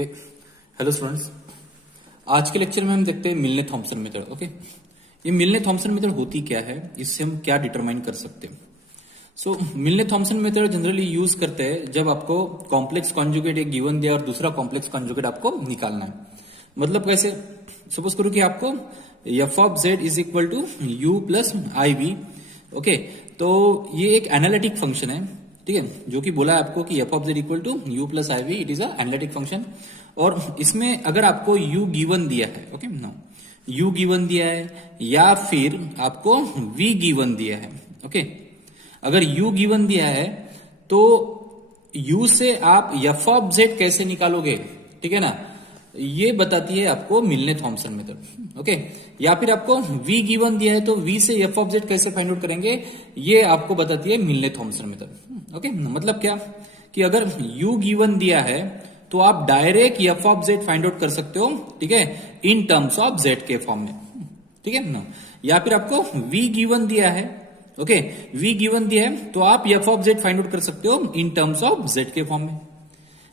Okay, hello students. आज के lecture में हम देखते हैं मिलने थॉमसन मेथड। ओके, ये मिलने थॉमसन मेथड होती क्या है, इससे हम क्या डिटरमाइन कर सकते हैं। सो मिलने थॉमसन मेथड जनरली यूज करते हैं जब आपको कॉम्प्लेक्स कॉन्जुगेट एक गिवन दिया और दूसरा कॉम्प्लेक्स कॉन्जुगेट आपको निकालना है। मतलब कैसे, सपोज करो कि आपको f of z is equal to u plus i v. Okay, तो ये एक एनालिटिक फंक्शन है, ठीक है, जो कि बोला है आपको कि f of z equal to u plus i v, it is an analytic function. और इसमें अगर आपको u गिवन दिया है, ओके नो, u गिवन दिया है या फिर आपको v गिवन दिया है। ओके, अगर u गिवन दिया है तो u से आप f ऑफ z कैसे निकालोगे, ठीक है ना, ये बताती है आपको मिलने थॉमसन मेथड। ओके, या फिर आपको v गिवन दिया है तो v से f ऑफ z कैसे फाइंड आउट करेंगे, ये आपको बताती है मिलने थॉमसन मेथड। ओके, मतलब क्या कि अगर u गिवन दिया है तो आप direct F of z find out कर सकते हो, ठीक है, इन टर्म्स ऑफ जेड के फॉर्म में, ठीक है ना। या फिर आपको v गिवन दिया है, ओके, v गिवन दिया है तो आप f of z find out कर सकते हो इन टर्म्स ऑफ जेड के फॉर्म में।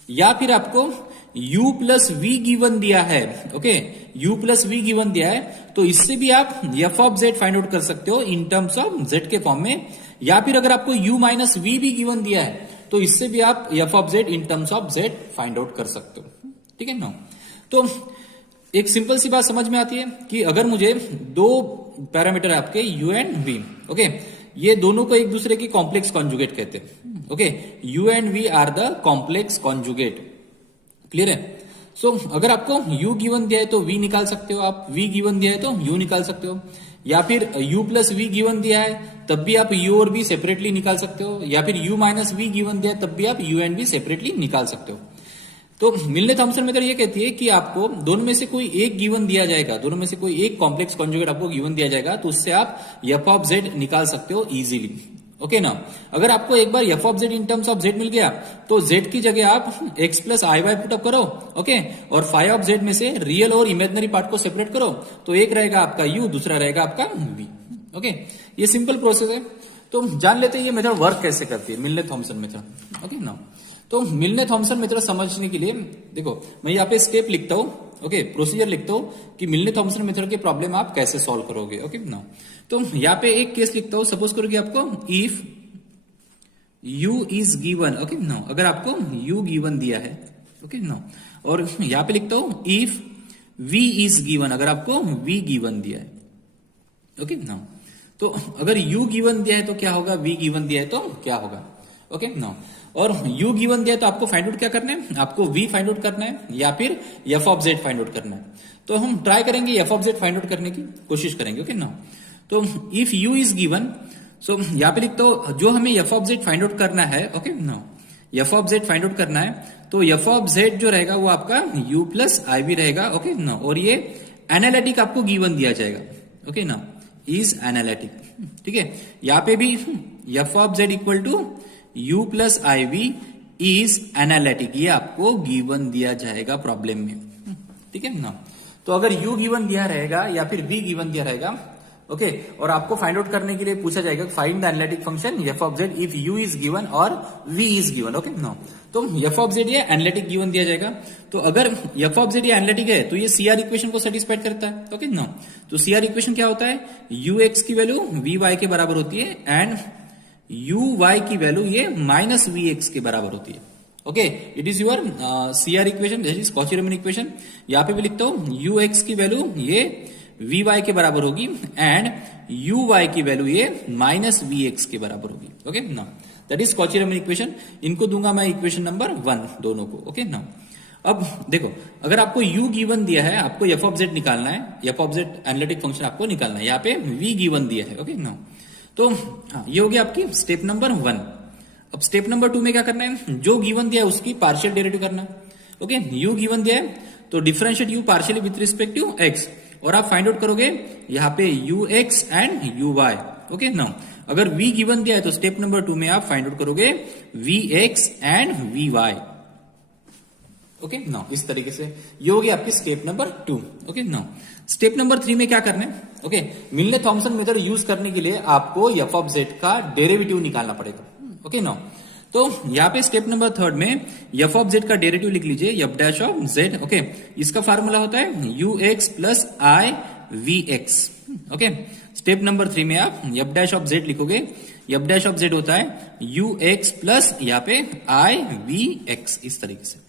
या फिर आपको u प्लस वी गिवन दिया है, okay, u plus v given दिया है तो इससे भी आप f of z find out कर सकते हो इन टर्म्स ऑफ जेड के फॉर्म में। या फिर अगर आपको u माइनस वी भी गिवन दिया है तो इससे भी आप f of Z in terms of z find out कर सकते हो, ठीक है ना। तो एक सिंपल सी बात समझ में आती है कि अगर मुझे दो पैरामीटर है आपके u एंड v, ओके, ये दोनों को एक दूसरे की कॉम्प्लेक्स कॉन्जुगेट कहते हैं। Okay, u and v are the complex conjugate, clear है। सो अगर आपको u गिवन दिया है तो v निकाल सकते हो आप, v गिवन दिया है तो u निकाल सकते हो। या फिर u प्लस वी गिवन दिया है तब भी आप u और v सेपरेटली निकाल सकते हो। या फिर u माइनस वी गिवन दिया है तब भी आप u एंड v सेपरेटली निकाल सकते हो। तो मिलने थॉमसन मेथड ये कहती है कि आपको दोनों में से कोई एक गिवन दिया जाएगा, दोनों में से कोई एक कॉम्प्लेक्स कॉन्जुगेट आपको गिवन दिया जाएगा तो उससे आप एफ ऑफ जेड निकाल सकते हो इजीली। ओके ना, अगर आपको एक बार F of Z in terms of Z मिल गया तो जेड की जगह आप एक्स प्लस आई वाई पुटअप करो, ओके, और फाई ऑफ जेड में से रियल और इमेजिनरी पार्ट को सेपरेट करो तो एक रहेगा आपका यू, दूसरा रहेगा आपका वी। ओके, ये सिंपल प्रोसेस है। तो जान लेते हैं ये मेथड वर्क कैसे करती है, मिलने थॉमसन मेथड। ओके ना, तो मिलने थॉमसन मेथड समझने के लिए देखो मैं यहाँ पे स्टेप लिखता हूं, ओके, प्रोसीजर लिखता हूं कि मिलने थॉमसन मेथड के प्रॉब्लम आप कैसे सॉल्व करोगे। ओके ना, तो यहाँ पे एक केस लिखता हूं, सपोज करो कि आपको if u is given, okay ना, अगर आपको u गिवन दिया है, ओके ना, और यहाँ पे लिखता हूं इफ v इज गिवन, अगर आपको v गिवन दिया है, ओके ना, तो अगर u गिवन दिया है तो क्या होगा, v गिवन दिया है तो क्या होगा, ओके ना। और u गिवन दिया है तो आपको फाइंड आउट क्या करना है, आपको v फाइंड आउट करना है या फिर f of z find out करना है। तो हम ट्राई करेंगे f of z find out करने की कोशिश करेंगे, ओके ना। तो इफ u इज गिवन, सो यहाँ पे लिखता हूं जो हमें f of z find out करना है, ओके ना, f of z find out करना है तो f ऑफ z जो रहेगा वो आपका u प्लस आई वी रहेगा, ओके ना, और ये एनालिटिक आपको गिवन दिया जाएगा, ओके ना, इज एनालिटिक, ठीक है। यहाँ पे भी f of z equal to u plus i v is analytic, ये आपको गिवन दिया जाएगा प्रॉब्लम में, ठीक है ना। तो अगर u गिवन दिया रहेगा या फिर v गिवन दिया रहेगा, ओके, और आपको फाइंड आउट करने के लिए पूछा जाएगा find the analytic function f of z if u is given और v is given, okay now. तो f ऑफ z ये एनालिटिक गिवन दिया जाएगा, तो अगर f ऑफ z ये एनालिटिक है तो ये CR इक्वेशन को सेटिस्फाइड करता है, ओके नो। तो CR इक्वेशन क्या होता है, ux की वैल्यू vy के बराबर होती है एंड uy की वैल्यू ये माइनस vx के बराबर होती है। Okay, it is your CR equation, this is Cauchy Riemann equation. यहाँ पे भी लिखता हूं ux की वैल्यू ये vy के बराबर होगी एंड uy की वैल्यू ये माइनस vx के बराबर होगी, ओके ना, that is Cauchy Riemann equation. इनको दूंगा मैं इक्वेशन नंबर 1 दोनों को, ओके ना। अब देखो अगर आपको u गिवन दिया है, आपको f ऑफ z निकालना है, f of z analytic function आपको निकालना है, यहाँ पे v गिवन दिया है, ओके ना। तो ये हो गया आपकी स्टेप नंबर 1। अब स्टेप नंबर 2 में क्या करना है, जो गिवन दिया है उसकी पार्शियल डेरिवेटिव करना है, ओके। u गिवन दिया है तो differentiate u partially with respect to x, और आप फाइंड आउट करोगे यहाँ पे ux एंड uy, ओके ना। अगर v गिवन दिया है तो स्टेप नंबर 2 में आप फाइंड आउट करोगे vx एंड vy, ओके ना। इस तरीके से ये हो गया आपकी स्टेप नंबर 2, ओके ना। स्टेप नंबर 3 में क्या करना है, okay, Milne Thomson method use करने के लिए आपको एफ ऑफ जेड का डेरिवेटिव निकालना पड़ेगा, ओके ना। तो यहाँ पे स्टेप नंबर थर्ड में एफ ऑफ जेड का डेरिवेटिव लिख लीजिए, f dash of z. Okay, इसका फार्मूला होता है u x plus i v x. Okay, step number 3 में आप एफ डैश ऑफ जेड लिखोगे, एफ डैश ऑफ जेड होता है यू एक्स प्लस यहाँ पे आई वी एक्स, इस तरीके से।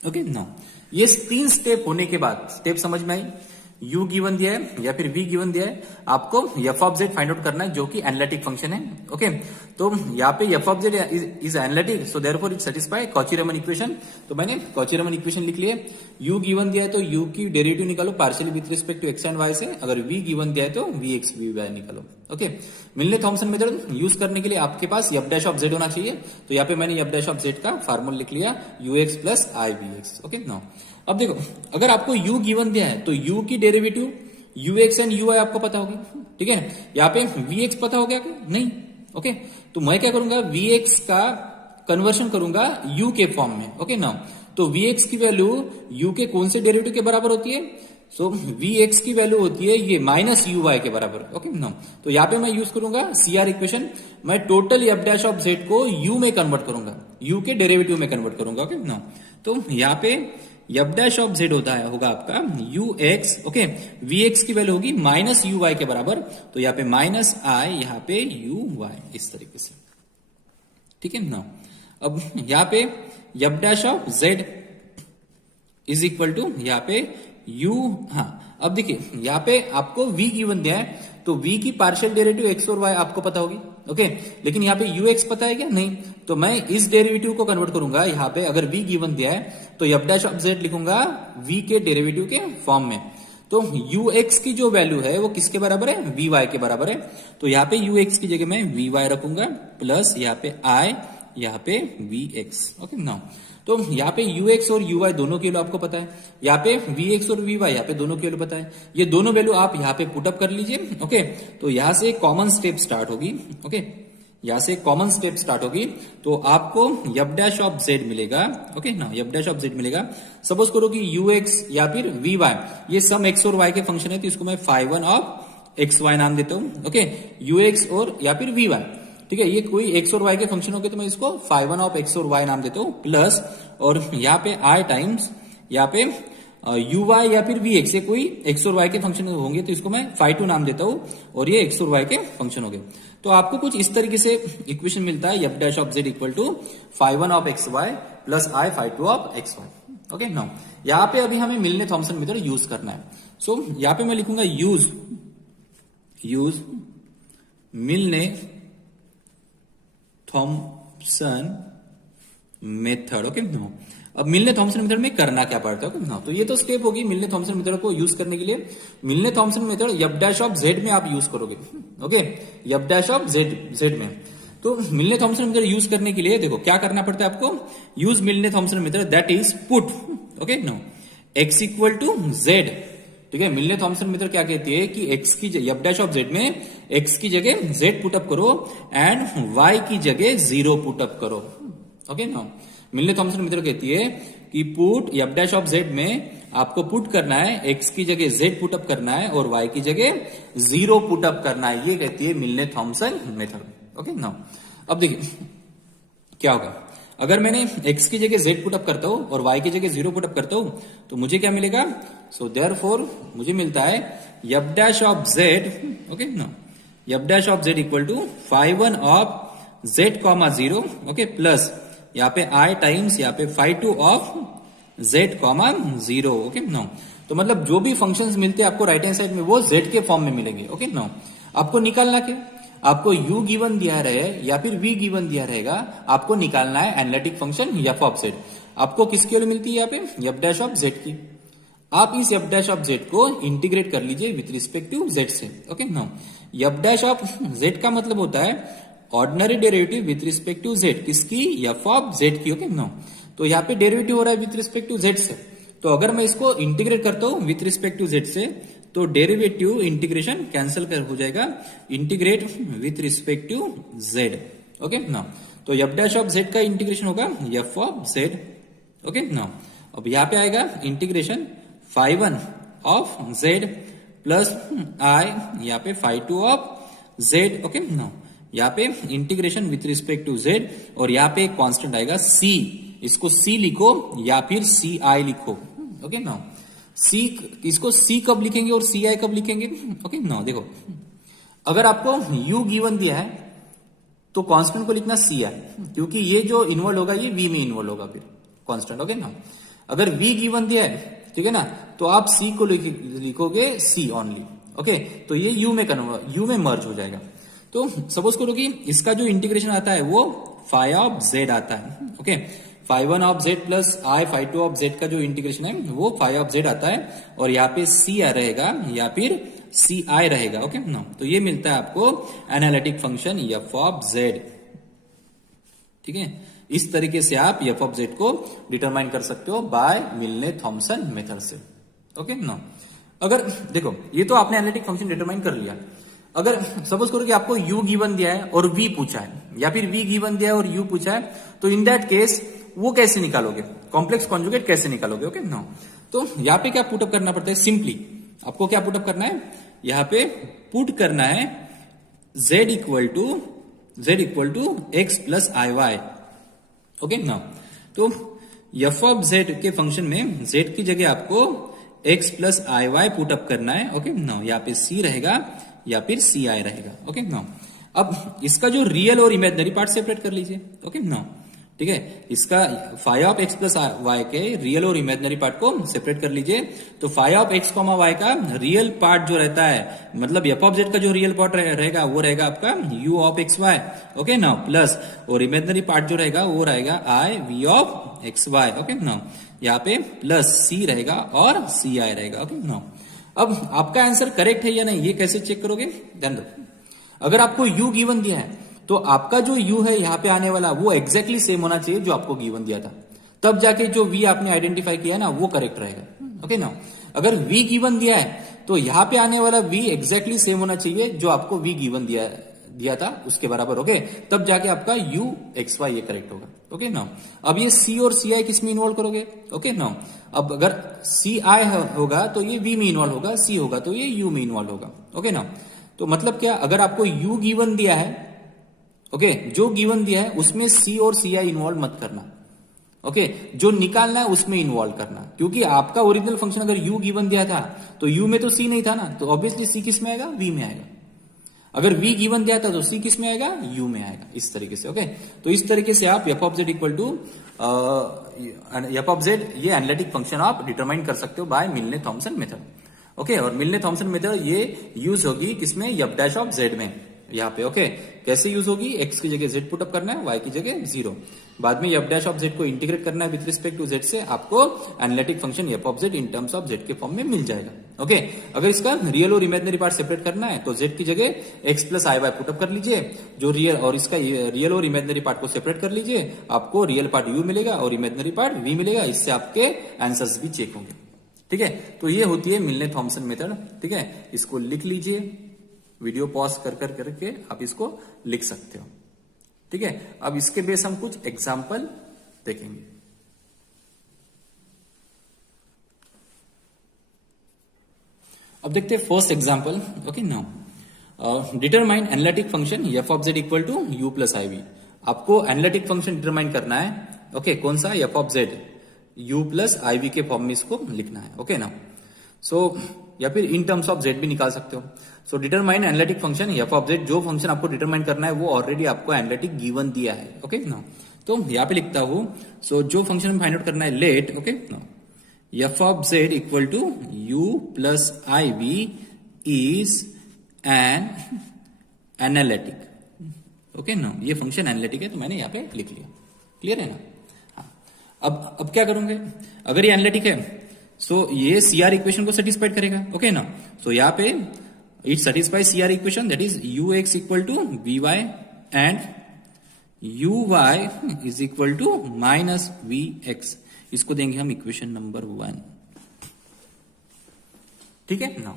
ओके, नाउ ये 3 स्टेप होने के बाद स्टेप समझ में आई, u गिवन दिया है या फिर v गिवन दिया है, आपको f of z find out करना है जो कि एनालिटिक फंक्शन है। ओके, तो यहाँ पे f of z is analytic, so therefore it satisfy Cauchy Riemann equation. तो मैंने कॉची-रीमन इक्वेशन लिख लिए। u गिवन दिया है तो u की डेरिवेटिव निकालो partially with respect to x and y से, अगर v गिवन दिया है तो vx vy निकालो। Okay, Milne Thomson method use करने के लिए आपके पास f डैश ऑफ z होना चाहिए, तो यहाँ पे मैंने f डैश ऑफ z का फार्मूला लिख लिया ux plus i v x. Okay, now अब देखो, अगर आपको u गिवन दिया है तो u की डेरिवेटिव ux एंड uy आपको पता होगी, ठीक है। यहाँ पे vx पता हो गया क्या? नहीं। ओके, तो मैं क्या करूंगा, vx का कन्वर्शन करूंगा u के फॉर्म में। ओके, नाउ तो vx की वैल्यू u के कौन से डेरिवेटिव के बराबर होती है? सो vx की वैल्यू होती है ये माइनस uy के बराबर। ओके, नाउ तो यहाँ पे मैं यूज करूंगा CR इक्वेशन, मैं total f dash of z को u में कन्वर्ट करूंगा, u के डेरिवेटिव में कन्वर्ट करूंगा। ओके, नाउ तो यहाँ पे f डैश ऑफ z होगा आपका ux। ओके, vx की वैल्यू होगी माइनस uy के बराबर, तो यहाँ पे माइनस आई, यहाँ पे uy, इस तरीके से। ठीक है ना, अब यहाँ पे f dash of z is equal to यहाँ पे u। हाँ, अब देखिए यहाँ पे आपको v गिवन दिया है, तो v की पार्शियल डेरिवेटिव x और y आपको पता होगी। ओके, लेकिन यहाँ पे ux पता है क्या? नहीं। तो मैं इस डेरिवेटिव को कन्वर्ट करूंगा, यहाँ पे अगर v गिवन दिया है तो f डैश ऑफ z लिखूंगा v के डेरिवेटिव के फॉर्म में। तो ux की जो वैल्यू है वो किसके बराबर है? vy के बराबर है। तो यहाँ पे ux की जगह मैं vy रखूंगा प्लस यहाँ पे i, यहाँ पे vx। ओके, नाउ तो यहाँ पे ux और uy दोनों की वैल्यू आपको पता है, यहाँ पे vx और vy यहाँ पे दोनों की वैल्यू पता है, ये दोनों वैल्यू आप यहाँ पे पुटअप कर लीजिए। ओके, तो यहाँ से कॉमन स्टेप स्टार्ट होगी। ओके, यहाँ से कॉमन स्टेप स्टार्ट होगी, तो आपको f डैश ऑफ z मिलेगा। ओके ना, f डैश ऑफ z मिलेगा। सपोज करो कि ux या फिर vy ये सम x और y के फंक्शन है, तो इसको मैं phi1 ऑफ xy नाम देता हूं। ओके, ux और या फिर vy, ठीक है, ये कोई x और y के फंक्शन हो गए तो मैं इसको phi1 ऑफ x और y नाम देता हूं, प्लस और यहाँ पे i टाइम्स यहाँ पे uy या फिर vx, ये कोई x और y के फंक्शन होंगे तो इसको मैं phi2 नाम देता हूं, और ये x और y के फंक्शन हो गए। तो आपको कुछ इस तरीके से इक्वेशन मिलता है, f dash of z equal to phi1 of xy plus i phi2 of xy। Okay, now यहाँ पे अभी हमें मिलने थॉमसन मेथड यूज करना है। सो यहाँ पे मैं लिखूंगा use Milne Thomson method. Okay, no अब मिलने थॉमसन मेथड में करना क्या पड़ता है? ना, तो ये तो स्टेप होगी मिलने थॉमसन मेथड को यूज करने के लिए। Milne Thomson method f dash of z में आप यूज करोगे। Okay, f dash of z में, तो मिलने थॉमसन मेथड यूज करने के लिए देखो क्या करना पड़ता है आपको, use Milne Thomson method, that is put. Okay, now x equal to z। ठीक है, मिलने थॉमसन मेथड क्या कहती है कि x की f डैश ऑफ z में x की जगह z पुटअप करो एंड y की जगह 0 पुटअप करो। ओके, नो मिलने थॉमसन मेथड कहती है कि put f dash of z में आपको पुट करना है, x की जगह z पुटअप करना है और y की जगह 0 पुटअप करना है, ये कहती है Milne Thomson method. Okay, no अब देखिए क्या होगा, अगर मैंने x की जगह z पुटअप करता हूं और y की जगह 0 पुटअप करता हूं तो मुझे क्या मिलेगा? सो देयरफॉर मुझे मिलता है f dash of z। Okay, now f dash of z equal to phi1 of z comma 0। Okay, plus यहाँ पे i टाइम्स यहाँ पे phi2 of z comma 0। Okay, now तो मतलब जो भी फंक्शंस मिलते हैं आपको राइट हैंड साइड में वो z के फॉर्म में मिलेंगे। ओके, नो आपको निकालना क्या, आपको u गिवन दिया रहे या फिर v गिवन दिया रहेगा, आपको निकालना है analytic function f of z। आपको किसकी वैल्यू मिलती है यहाँ पे? f डैश ऑफ z की। आप इस f डैश ऑफ z को इंटीग्रेट कर लीजिए विथ रिस्पेक्ट टू z से। Okay, now f dash of z का मतलब होता है ordinary derivative with respect to z, किसकी? f ऑफ z की। ओके, नो तो यहाँ पे डेरिवेटिव हो रहा है विथ रिस्पेक्ट टू z से, तो अगर मैं इसको इंटीग्रेट करता हूं विथ रिस्पेक्ट टू z से तो डेरिवेटिव इंटीग्रेशन कैंसिल कर हो जाएगा, integrate with respect to z। Okay, now तो f डैश ऑफ z का इंटीग्रेशन होगा f of z। Okay, now अब यहाँ पे आएगा integration phi1 of z plus i यहाँ पे phi2 of z। Okay, now यहाँ पे integration with respect to z, और यहाँ पे एक कांस्टेंट आएगा सी, इसको सी लिखो या फिर सी आई लिखो। ओके नाउ सी, इसको सी कब लिखेंगे और सी आई कब लिखेंगे? ओके नाउ देखो, अगर आपको u गिवन दिया है तो कांस्टेंट को लिखना सी आई, क्योंकि ये जो इन्वॉल्व होगा ये v में इन्वॉल्व होगा फिर कांस्टेंट। ओके ना, अगर v गिवन दिया है, ठीक है ना, तो आप c को लिखोगे सी ओनली। ओके, तो ये u में मर्ज हो जाएगा। तो सपोज करो कि इसका जो इंटीग्रेशन आता है वो फाई ऑफ जेड आता है। Okay, phi one of z plus i phi two of z का जो इंटीग्रेशन है वो फाई ऑफ जेड आता है, और यहाँ पे सी आ रहेगा या फिर सी आई रहेगा। ओके ना, तो ये मिलता है आपको analytic function f of Z. ठीक है, इस तरीके से आप एफ ऑफ जेड को डिटरमाइन कर सकते हो बाय मिलने थॉमसन मेथड से। ओके ना, अगर देखो ये तो आपने एनालिटिक फंक्शन डिटरमाइन कर लिया। अगर सपोज करो कि आपको u गिवन दिया है और v पूछा है, या फिर v गिवन दिया है और u पूछा है, तो इन दैट केस वो कैसे निकालोगे, कॉम्प्लेक्स कॉन्जुगेट कैसे निकालोगे? ओके नो, तो यहाँ पे क्या पुटअप करना पड़ता है? सिंपली आपको क्या पुटअप करना है, यहाँ पे पुट करना है z equal to x plus I y. Okay ना, तो एफ ऑफ जेड के फंक्शन में z की जगह आपको x प्लस आई वाई पुटअप करना है। ओके ना, यहाँ पे c रहेगा या फिर सी आई रहेगा। ओके ना, अब इसका जो रियल और इमेजिनरी पार्ट सेपरेट कर लीजिए। ओके ना, ठीक है, इसका phi of x plus y के रियल और इमेजिनरी पार्ट को सेपरेट कर लीजिए। तो phi of x comma y का रियल पार्ट जो रहता है, मतलब एफ ऑफ जेड का जो रियल पार्ट रहेगा वो रहेगा आपका U of X Y. Okay ना, प्लस और इमेजिनरी पार्ट जो रहेगा वो रहेगा I V of X Y. Okay ना, यहाँ पे प्लस सी रहेगा और सी आई रहेगा। ओके ना, अब आपका आंसर करेक्ट है या नहीं ये कैसे चेक करोगे? ध्यान दो, अगर आपको u गिवन दिया है तो आपका जो u है यहाँ पे आने वाला वो एग्जैक्टली सेम होना चाहिए जो आपको गिवन दिया था, तब जाके जो v आपने आइडेंटिफाई किया ना वो करेक्ट रहेगा। ओके ना, अगर v गिवन दिया है तो यहाँ पे आने वाला v एग्जैक्टली सेम होना चाहिए जो आपको v गिवन दिया था उसके बराबर। ओके, तब जाके आपका u एक्स वाई ये करेक्ट होगा। ओके ना, अब ये c और सी आई किस में इन्वॉल्व करोगे? ओके ना, अब अगर सी आई होगा तो ये v में इन्वॉल्व होगा, c होगा तो ये u में इन्वॉल्व होगा। ओके ना, तो मतलब क्या, अगर आपको u गिवन दिया है, ओके, जो गिवन दिया है उसमें c और सी आई इन्वॉल्व मत करना। ओके, जो निकालना है उसमें इन्वॉल्व करना, क्योंकि आपका ओरिजिनल फंक्शन अगर u गिवन दिया था तो u में तो c नहीं था ना, तो ऑब्वियसली c किस में आएगा? v में आएगा। अगर v गिवन दिया था तो c किस में आएगा? u में आएगा। इस तरीके से। ओके, तो इस तरीके से आप f of z equal to f of z ये एनालिटिक फंक्शन आप डिटरमाइन कर सकते हो बाय मिलने थॉमसन मेथड। ओके, और मिलने थॉमसन मेथड ये यूज होगी किसमें? f डैश ऑफ z में, यहाँ पे। ओके, कैसे यूज होगी? x की जगह z पुटअप करना है, y की जगह 0, बाद में f डैश ऑफ z को इंटीग्रेट करना है विथ रिस्पेक्ट टू z से, आपको analytic function f of z in terms of z के फॉर्म में मिल जाएगा। ओके, अगर इसका रियल और इमेजिनरी पार्ट सेपरेट करना है तो z की जगह x प्लस आई वाई पुटअप कर लीजिए, जो रियल और इसका रियल और इमेजिनरी पार्ट को सेपरेट कर लीजिए, आपको रियल पार्ट u मिलेगा और इमेजिनरी पार्ट v मिलेगा। इससे आपके आंसर्स भी चेक होंगे। ठीक है, तो ये होती है मिलने थॉमसन मेथड। ठीक है, इसको लिख लीजिए, वीडियो पॉज करके आप इसको लिख सकते हो। ठीक है, अब इसके बेस हम कुछ एग्जाम्पल देखेंगे। अब देखते हैं first example. Okay, now determine analytic function f of z equal to u plus i v. आपको एनालिटिक फंक्शन डिटरमाइन करना है। ओके, कौन सा? F of z, u plus i v के फॉर्म में इसको लिखना है। ओके ना, सो या फिर इन टर्म्स ऑफ जेड भी निकाल सकते हो। So determine analytic function f of z, जो फंक्शन आपको डिटरमाइन करना है वो ऑलरेडी आपको एनालिटिक गिवन दिया है। ओके ना, तो यहाँ पे लिखता हूं, सो जो फंक्शन फाइंड आउट करना है लेट, ओके ना, f of z equal to u plus i v is an analytic. Okay ना, ये फंक्शन एनालिटिक है तो मैंने यहाँ पे लिख लिया। क्लियर है ना? हाँ, अब क्या करूंगे? अगर ये एनालिटिक है सो ये सीआर इक्वेशन को सेटिस्फाइड करेगा। ओके ना, सो यहाँ पे it satisfy CR equation, that is u x equal to v y and u y is equal to minus v x. इसको देंगे हम इक्वेशन नंबर 1। ठीक है ना,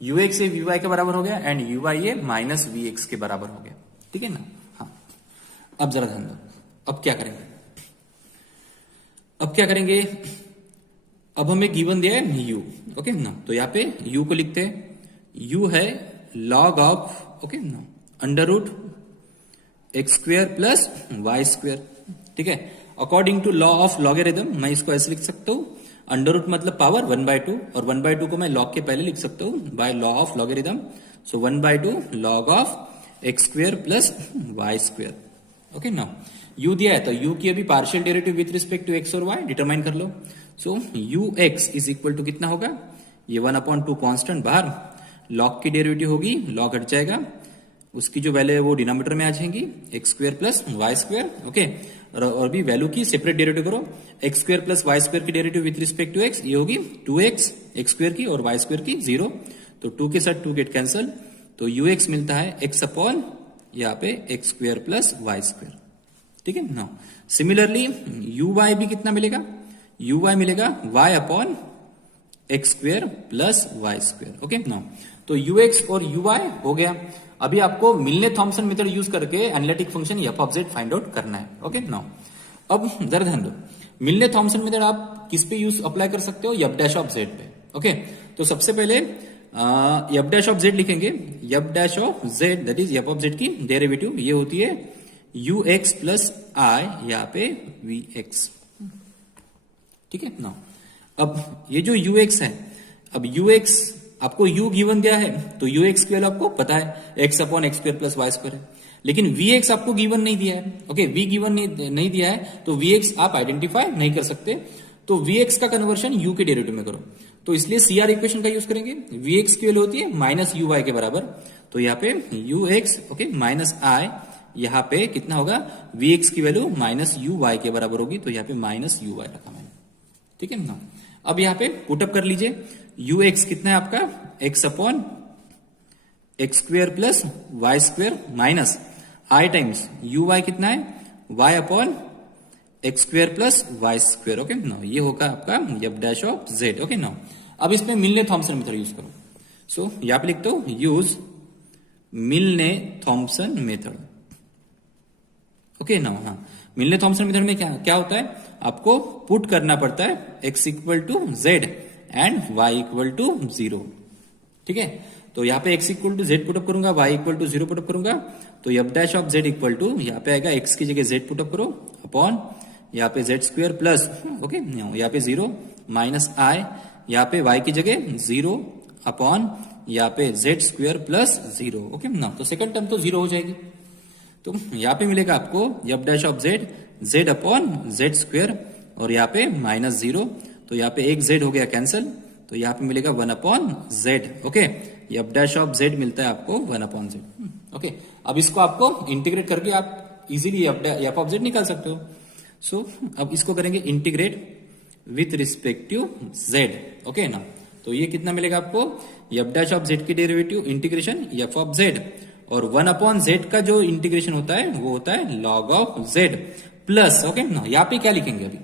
यू एक्स ये वी वाई के बराबर हो गया एंड यू वाई ये माइनस वी एक्स के बराबर हो गया। ठीक है ना? हाँ, अब जरा ध्यान दो, अब क्या करेंगे? अब हमें गिवन दिया है u। ओके ना, तो यहाँ पे u को लिखते हैं। u है log ऑफ, ओके ना, under root x square plus y square, ठीक है। According to law of logarithm मैं इसको ऐसे लिख सकता हूं, अंडर रूट मतलब पावर 1/2, और 1/2 को मैं लॉग के पहले लिख सकता हूं by law of logarithm. So 1/2 log of x square plus y square. Okay, now u दिया है तो u की अभी partial derivative with respect to x और y डिटरमाइन कर लो। So ux is equal to कितना होगा, ये 1/2 कांस्टेंट बाहर, लॉग की डेरिवेटिव होगी, लॉग हट जाएगा, उसकी जो वैल्यू है वो डिनोमिनेटर में आ जाएंगी, x square plus y square. Okay, और भी वैल्यू की सेपरेट डेरिवेटिव करो, x square plus y square की derivative with respect to x, ये होगी 2x एक्स स्क्वेयर की और वाई स्क्वेयर की 0, तो 2 के साथ 2 गेट कैंसल, तो ux मिलता है x अपॉन यहाँ पे x square plus y square, ठीक है ना। सिमिलरली uy भी कितना मिलेगा, uy मिलेगा y upon x square plus y square. Okay ना, तो ux और uy हो गया। अभी आपको मिलने थॉमसन मेथड यूज करके analytic function f of z find out करना है। ओके नाउ, अब जरा ध्यान दो, मिलने थॉमसन मेथड आप किस पे यूज अप्लाई कर सकते हो, एफ डैश ऑफ जेड पे। ओके, तो सबसे पहले एफ डैश ऑफ जेड लिखेंगे, F dash of z that is F of z की डेरिवेटिव ये होती है यू एक्स प्लस आई, यहाँ पे वी एक्स, ठीक है ना। अब ये जो यू एक्स है, अब यू एक्स आपको u गिवन दिया है तो यू एक्स की वैल्यू आपको पता है x upon x square plus y square है, लेकिन वी एक्स आपको गिवन नहीं दिया है। ओके, v गिवन नहीं दिया है तो वी एक्स आप आइडेंटिफाई नहीं कर सकते, तो वी एक्स का कन्वर्शन u के डेरिवेटिव में करो, तो इसलिए CR इक्वेशन का यूज करेंगे। वी एक्स की वैल्यू होती है माइनस यू वाई के बराबर, तो यहाँ पे यू एक्स ओके माइनस आई, यहाँ पे कितना होगा, वी एक्स की वैल्यू माइनस यू वाई के बराबर होगी, तो यहाँ पे माइनस यू वाई रखा मैंने, ठीक है ना। अब यहाँ पे पुटअप कर लीजिए, यू एक्स कितना है आपका, x upon x square plus y square minus i times u y कितना है, y upon x square plus y square. Okay ना, ये होगा आपका f dash of z. Okay ना, अब इसमें मिलने थॉमसन मेथड यूज करो। सो यहाँ पे लिखते हो use Milne Thomson method. Okay ना, हाँ, मिलने थॉमसन मेथड में क्या क्या होता है, आपको पुट करना पड़ता है x equal to z and y equal to 0, ठीक है। तो यहाँ पे x equal to z put up करूंगा, y इक्वल टू 0 पुटअप करूंगा, तो f dash of z equal to यहाँ पे आएगा x की जगह z पुटअप करो अपॉन यहाँ पे जेड स्क्वायर प्लस ओके यहाँ पे 0 माइनस आई, यहाँ पे y की जगह 0 अपॉन यहाँ पे जेड स्क्वायर प्लस 0। ओके ना, तो सेकंड टर्म तो 0 हो जाएगी, तो यहाँ पे मिलेगा आपको f dash of Z Z upon Z square और यहाँ पे माइनस 0, तो यहाँ पे एक जेड हो गया कैंसिल, तो यहाँ पे मिलेगा 1 upon Z. Okay, F dash of Z मिलता है आपको 1 अपॉन जेड। ओके, अब इसको आपको इंटीग्रेट करके आप इजीली एफ ऑफ जेड निकाल सकते हो। सो अब इसको करेंगे integrate with respect to z. Okay ना, तो ये कितना मिलेगा आपको, एफ डैश ऑफ जेड की derivative integration f of z, और 1 अपॉन जेड का जो इंटीग्रेशन होता है वो होता है log of z plus. Okay ना, यहाँ पे क्या लिखेंगे, अभी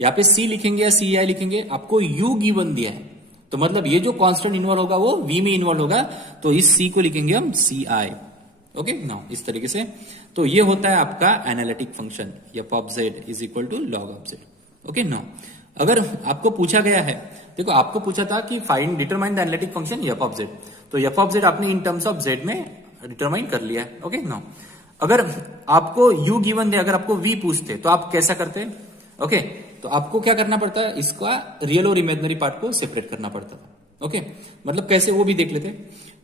यहाँ पे सी लिखेंगे या सी आई लिखेंगे, आपको यू गिवन दिया है तो मतलब ये जो कांस्टेंट इन्वॉल्व होगा वो वी में इन्वॉल्व होगा, तो इस सी को लिखेंगे हम सी आई। ओके ना, इस तरीके से, तो ये होता है आपका analytic function f of z is equal to log of z. Okay ना, अगर आपको पूछा गया है, देखो आपको पूछा था कि find determine the analytic function f of Z, तो एफ ऑफ जेड आपने इन टर्म्स ऑफ जेड में डिटरमाइन कर लिया है। ओके ना, अगर आपको u गिवन दे, अगर आपको v पूछते तो आप कैसा करते, ओके तो आपको क्या करना पड़ता है, इसका रियल और इमेजिनरी पार्ट को सेपरेट करना पड़ता था। ओके, मतलब कैसे वो भी देख लेते।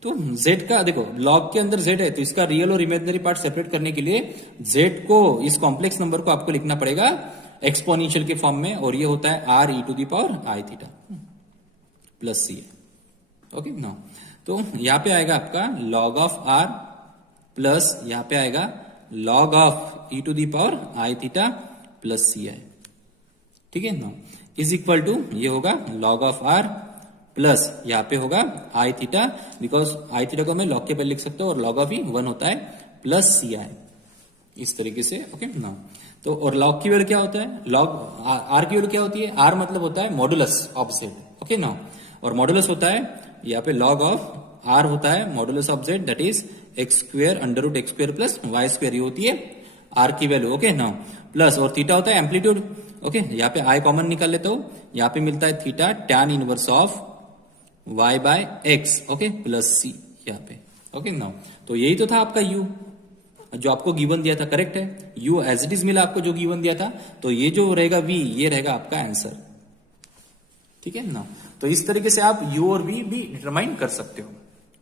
तो z का देखो लॉग के अंदर z है, तो इसका रियल और इमेजिनरी पार्ट सेपरेट करने के लिए z को, इस कॉम्प्लेक्स नंबर को आपको लिखना पड़ेगा एक्सपोनेंशियल के फॉर्म में, और ये होता है r e to the power i theta plus c. Okay ना, तो यहां पे आएगा आपका लॉग ऑफ r प्लस यहां पे आएगा log of e to the power i theta plus c i, ठीक है ना, इज इक्वल टू ये होगा लॉग ऑफ r प्लस यहाँ पे होगा आई थीटा, बिकॉज आई थीटा को मैं लॉग के पहले लिख सकता हूँ और लॉग ऑफ ही 1 होता है प्लस सी आई, इस तरीके से। ओके ना, तो और लॉग की वैल्यू क्या होता है, लॉग आर की वैल्यू क्या होती है, आर मतलब होता है मॉडुलस ऑफ जेड। ओके ना, और मॉडुलस होता है यहाँ पे लॉग ऑफ आर होता है modulus of z that is x square under root x square plus y square, ये होती है आर की वैल्यू। ओके ना, प्लस और थीटा होता है एम्पलीट्यूड। ओके, यहाँ पे आई कॉमन निकाल लेता हूं, यहाँ पे मिलता है theta tan inverse of y by x. Okay, plus c यहाँ पे। ओके ना, तो यही तो था आपका u। जो आपको गिवन दिया था करेक्ट है, u एज इट इज मिला आपको जो गिवन दिया था, तो ये जो रहेगा v, ये रहेगा आपका आंसर। ठीक है ना। तो इस तरीके से आप u और v भी डिटरमाइन कर सकते हो।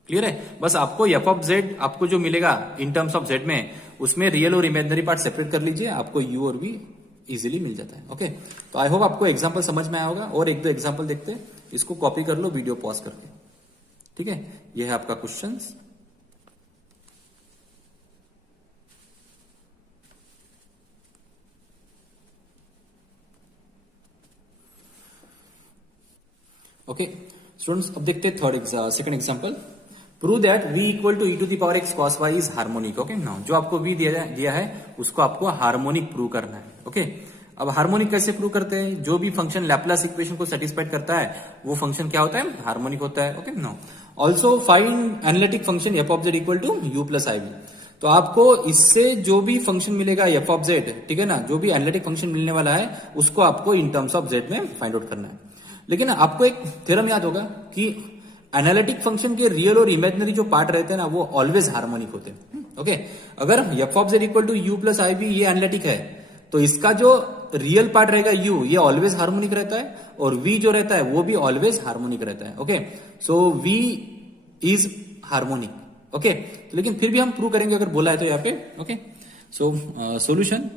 क्लियर है। बस आपको f ऑफ z आपको जो मिलेगा इन टर्म्स ऑफ z में, उसमें रियल और इमेजिनरी पार्ट सेपरेट कर लीजिए, आपको u और v इजीली मिल जाता है। ओके, तो आई होप आपको एग्जांपल समझ में आया होगा। और एक दो एग्जांपल देखते हैं, इसको कॉपी कर लो वीडियो पॉज करके। ठीक है, ये है आपका क्वेश्चंस। ओके स्टूडेंट्स, अब देखते हैं second example. Prove that v equal to e to the power x cos y is harmonic. Okay ना, जो आपको v दिया है उसको आपको हार्मोनिक प्रूव करना है। ओके, अब हार्मोनिक कैसे प्रूव करते हैं? जो भी फंक्शन लैप्लास इक्वेशन को सेटिस्फाइड करता है वो फंक्शन क्या होता है? हार्मोनिक होता है। Okay no, also find analytic function f of z equal to u plus i v। तो आपको इससे जो भी फंक्शन मिलेगा f ऑफ z, ठीक है ना, जो भी एनालिटिक फंक्शन मिलने वाला है उसको आपको इन टर्म्स ऑफ z में फाइंड आउट करना है। लेकिन आपको एक थ्योरम याद होगा कि एनालिटिक फंक्शन के रियल और इमेजिनरी जो पार्ट रहते हैं ना, वो ऑलवेज हार्मोनिक होते हैं। ओके, अगर f of z equal to u plus i v ये एनालिटिक है, तो इसका जो रियल पार्ट रहेगा u, ये ऑलवेज हार्मोनिक रहता है, और v जो रहता है वो भी ऑलवेज हार्मोनिक रहता है। Okay, so v is harmonic. Okay, लेकिन फिर भी हम प्रूव करेंगे अगर बोला है तो यहाँ पे। ओके, सो सॉल्यूशन,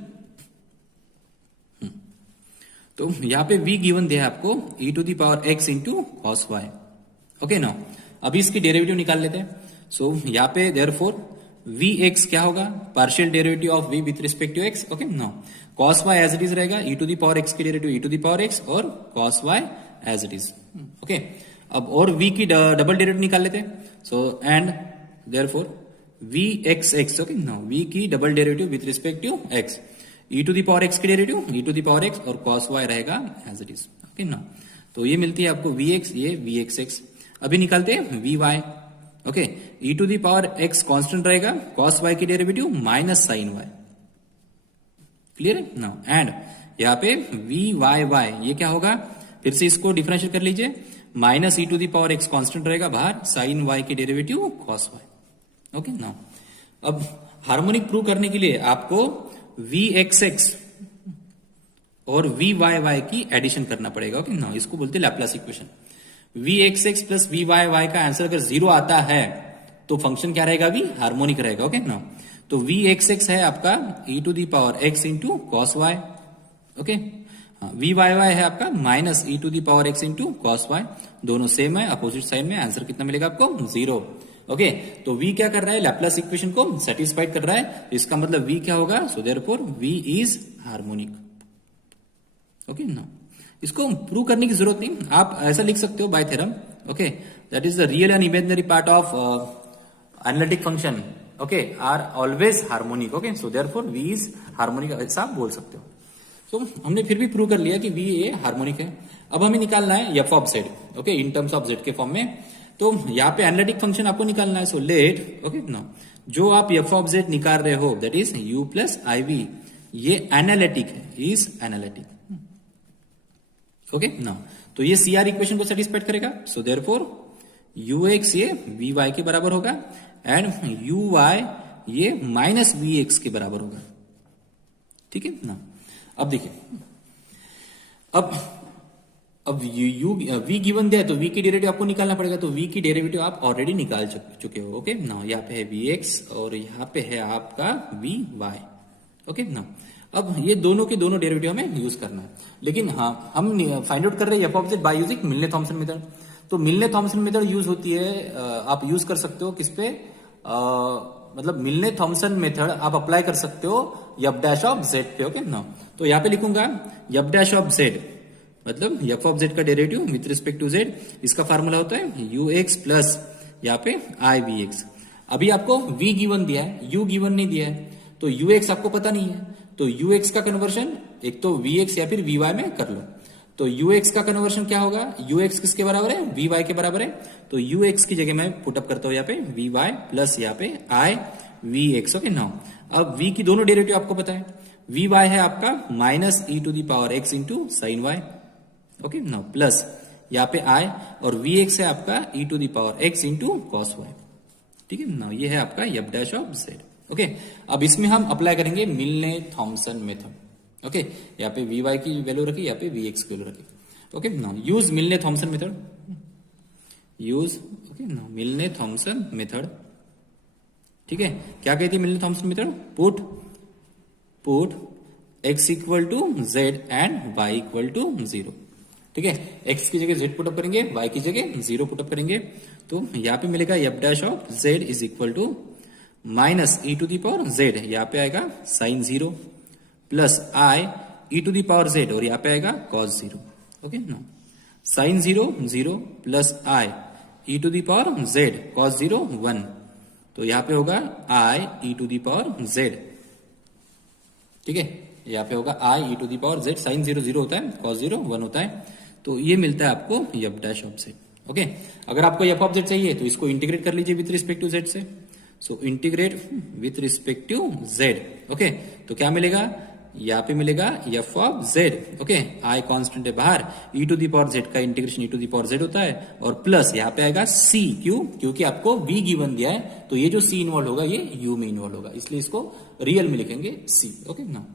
तो यहाँ पे v गिवन दिया है आपको e to the power x into cos y. Okay ना, अभी इसकी डेरिवेटिव निकाल लेते हैं। सो यहाँ पे देयरफॉर vx क्या होगा? Partial derivative of v with respect to x। Okay no, cos y as it is रहेगा, e to the power x की derivative e to the power x और cos y as it is. Okay, अब और v की double derivative निकाल लेते हैं। So and therefore vxx, okay no, v की double derivative with respect to x, e to the power x की derivative e to the power x और cos y रहेगा एज इट इज। ओके ना, तो ये मिलती है आपको vx, ये vxx। अभी निकालते हैं vy। Okay, e to the power x constant रहेगा, cos y की derivative minus sine y। Clear है ना। एंड यहाँ पे vyy ये क्या होगा? फिर से इसको डिफरेंशिएट कर लीजिए, minus e to the power x constant रहेगा बाहर, साइन y की डेरिवेटिव cos y। ओके ना, अब हार्मोनिक प्रूव करने के लिए आपको vxx और vyy की एडिशन करना पड़ेगा। ओके ना, इसको बोलते हैं Laplace equation. vxx plus vyy का आंसर अगर 0 आता है तो फंक्शन क्या रहेगा? भी हार्मोनिक रहेगा। ओके ना, तो vxx है आपका e to the power x into cos y. Okay, vyy है आपका minus e to the power x into cos y, दोनों सेम है, अपोजिट साइड में। आंसर कितना मिलेगा आपको? 0। ओके, तो v क्या कर रहा है? लैप्लास इक्वेशन को सेटिस्फाइड कर रहा है, इसका मतलब v क्या होगा? सो therefore v is harmonic. Okay ना, इसको प्रूव करने की जरूरत नहीं, आप ऐसा लिख सकते हो by theorem. Okay, that is the real and imaginary part of analytic function, okay, are always harmonic. Okay, so therefore v is harmonic, ऐसा आप बोल सकते हो। तो हमने फिर भी प्रूव कर लिया कि v ये हार्मोनिक है। अब हमें निकालना है f of z, okay, in terms of z के फॉर्म में। तो यहाँ पे एनालिटिक फंक्शन आपको निकालना है। सो लेट, ओके ना, जो आप f ऑफ z निकाल रहे हो that is u plus i v, ये एनालिटिक है, इज एनालिटिक। ओके ना, तो ये CR इक्वेशन को सेटिस्फाइड करेगा। सो देयरफॉर ux ये vy के बराबर होगा एंड uy ये माइनस vx के बराबर होगा। ठीक है ना। अब देखिए, अब v गिवन दिया है तो v की डेरिवेटिव आपको निकालना पड़ेगा। तो v की डेरिवेटिव आप ऑलरेडी निकाल चुके हो। ओके ना, यहाँ पे है vx और यहाँ पे है आपका vy। ओके ना, अब ये दोनों के दोनों डेरिवेटिव हमें यूज करना है। लेकिन हाँ, हम फाइंड आउट कर रहे हैं f of z by using मिलने थॉमसन मेथड। तो मिलने थॉमसन मेथड यूज होती है, आप यूज कर सकते हो किस पे? मतलब मिलने थॉमसन मेथड आप अप्लाई कर सकते हो f डैश ऑफ z पे। ओके ना, तो यहाँ पे लिखूंगा f डैश ऑफ z, मतलब f ऑफ z का derivative with respect to z, इसका फार्मूला होता है ux प्लस यहाँ पे i vx। अभी आपको v गिवन दिया है, u गिवन नहीं दिया है, तो ux आपको पता नहीं है, तो ux का कन्वर्शन एक तो vx या फिर vy में कर लो। तो ux का कन्वर्शन क्या होगा? ux किसके बराबर है? vy के बराबर है। तो ux की जगह मैं पुटअप करता हूं यहाँ पे vy प्लस यहाँ पे i vx। ओके नाउ, अब v की दोनों डेरिवेटिव आपको पता है, vy है आपका minus e to the power x into sine y। Okay now, plus यहाँ पे i और vx है आपका e to the power x into cos y। ठीक है ना, ये है आपका f dash of z। Okay, अब इसमें हम अप्लाई करेंगे मिलने थॉमसन मेथड। ओके, यहाँ पे वी वाई की वैल्यू रखी, यहाँ पे वी एक्स की वैल्यू रखी। Okay, now use Milne Thomson method, use okay now Milne Thomson method. ठीक है, क्या कहती है Milne Thomson method? Put x equal to z and y equal to 0। ठीक है, x की जगह z पुटअप करेंगे, y की जगह 0 पुटअप करेंगे, तो यहां पे मिलेगा f dash of z is equal to minus e to the power z, यहां पे आएगा sine 0, plus i e to the power z, और यहां पे आएगा cos 0। Okay, no sine 0 0 plus i e to the power z cos 0 1, तो यहां पे होगा i e to the power z। ठीक है, यहाँ पे होगा i e to the power z, sign 0 0 होता है, कॉस 0 1 होता है, तो ये मिलता है आपको f dash of z। Okay, अगर आपको एफ ऑफ z चाहिए तो इसको इंटीग्रेट कर लीजिए विथ रिस्पेक्ट टू z से। So integrate with respect to z। Okay, तो क्या मिलेगा? यहाँ पे मिलेगा f of z। Okay, i constant है बाहर, e to the power z का integration e to the power z होता है, और प्लस यहाँ पे आएगा c, क्यों? क्योंकि आपको v गिवन दिया है, तो ये जो c इन्वॉल्व होगा ये u में इन्वॉल्व होगा, इसलिए इसको रियल में लिखेंगे c। ओके ना।